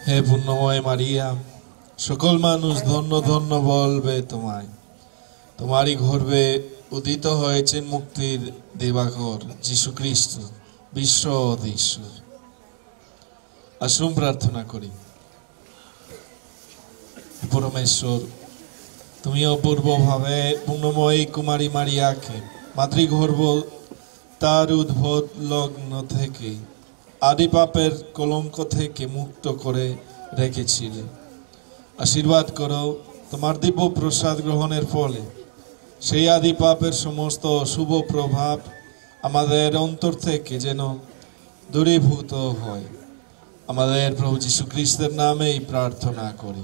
হে পুণ্যময় মারিয়া, সকল মানুষ ধন্য ধন্য বলবে তোমায়। তোমারই গর্ভে উদিত হয়েছেন মুক্তির দিবাকর যীশু খ্রিস্ট, বিশ্ব ঈশ্বর। আসুন প্রার্থনা করি। পরমেশ্বর, তুমি অপূর্বভাবে পুণ্যময়ী কুমারী মারিয়াকে মাতৃগর্ভ তার উদ্ভব লগ্ন থেকে আদি পাপের কলঙ্ক থেকে মুক্ত করে রেখেছিলে। আশীর্বাদ করো তোমার দিব্য প্রসাদ গ্রহণের ফলে সেই আদি পাপের সমস্ত শুভ প্রভাব আমাদের অন্তর থেকে যেন দূরীভূত হয়। আমাদের প্রভু যীশু খ্রিস্টের নামেই প্রার্থনা করি।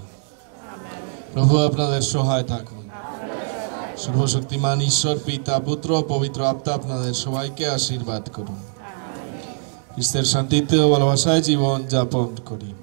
প্রভু আপনাদের সহায় থাকুন। সর্বশক্তিমান ঈশ্বর পিতা, পুত্র, পবিত্র আত্মা আপনাদের সবাইকে আশীর্বাদ করুন। খ্রিস্টের শান্তিতে ও ভালোবাসায় জীবন যাপন করি।